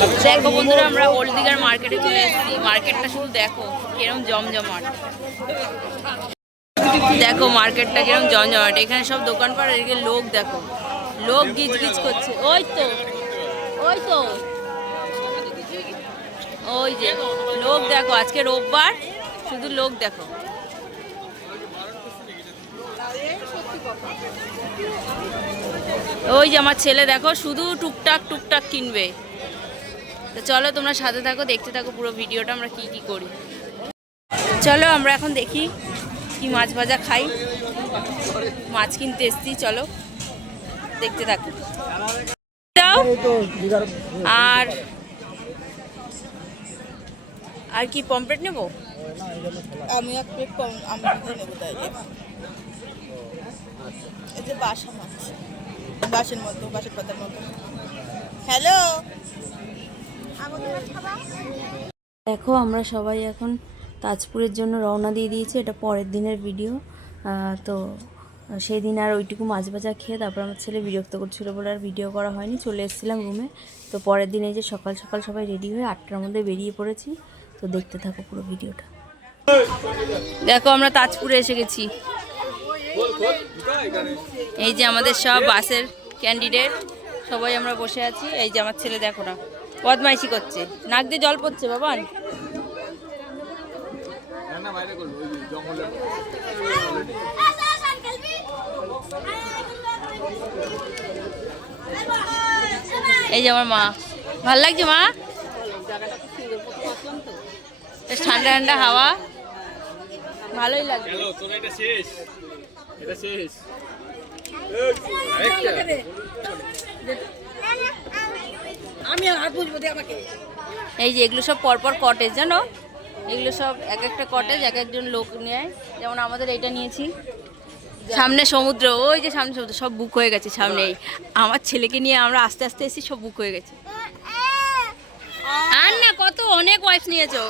দেখো বন্ধুরা, আমরা ওল্ড দিঘার মার্কেটে চলে এসেছি। মার্কেটটা শুধু দেখো কিরম জমজমাট। দেখো মার্কেটটা কিরম জমজমাট। এখানে সব দোকানপাট, এদিকে লোক দেখো, লোক গিজ গিজ করছে। ওই তো ওই তো ওই যে লোক দেখো, আজকে রোববার, শুধু লোক দেখো। ওই যে আমার ছেলে দেখো, শুধু টুকটাক টুকটাক কিনবে। তো চলো তোমরা সাথে থাকো, দেখতে থাকো পুরো ভিডিওটা, আমরা কি কি করি। চলো আমরা এখন দেখি কি মাছ ভাজা খাই। মাছ কিনতে এসছি, চলো দেখতে থাকো। আর আর কি পমফ্রেট নেবো? আমি এক প্লেট আমি নেবো, তাই এই যে বাসা মাছ, বাসের মতো, বাসের পাতার মতো। হ্যালো, দেখো আমরা সবাই এখন তাজপুরের জন্য রওনা দিয়ে দিয়েছি। এটা পরের দিনের ভিডিও। তো সেই দিন আর ওইটুকু মাছ ভাজা খেয়ে তারপর আমার ছেলে বিরক্ত করছিল বলে আর ভিডিও করা হয়নি, চলে এসেছিলাম রুমে। তো পরের দিনে যে সকাল সকাল সবাই রেডি হয়ে 8টার মধ্যে বেরিয়ে পড়েছি। তো দেখতে থাকো পুরো ভিডিওটা। দেখো আমরা তাজপুরে এসে গেছি। এই যে আমাদের সব বাসের ক্যান্ডিডেট, সবাই আমরা বসে আছি। এই যে আমার ছেলে দেখো না, বদমাইশি করছে, নাক দিয়ে জল পড়ছে বাবান। এই যে আমার মা, ভাল লাগছে মা, ঠান্ডা ঠান্ডা হাওয়া, ভালোই লাগছে। এই যে এগুলো সব পরপর কটেজ, জানো, এগুলো সব এক একটা কটেজ, এক একজন লোক নেয়। যেমন আমাদের এইটা নিয়েছি, সামনে সমুদ্র, ওই যে সামনে সমুদ্র, সব বুক হয়ে গেছে সামনেই। আমার ছেলেকে নিয়ে আমরা আস্তে আস্তে এসেছি, সব বুক হয়ে গেছে। আর না কত অনেক ওয়াইফ নিয়েছো।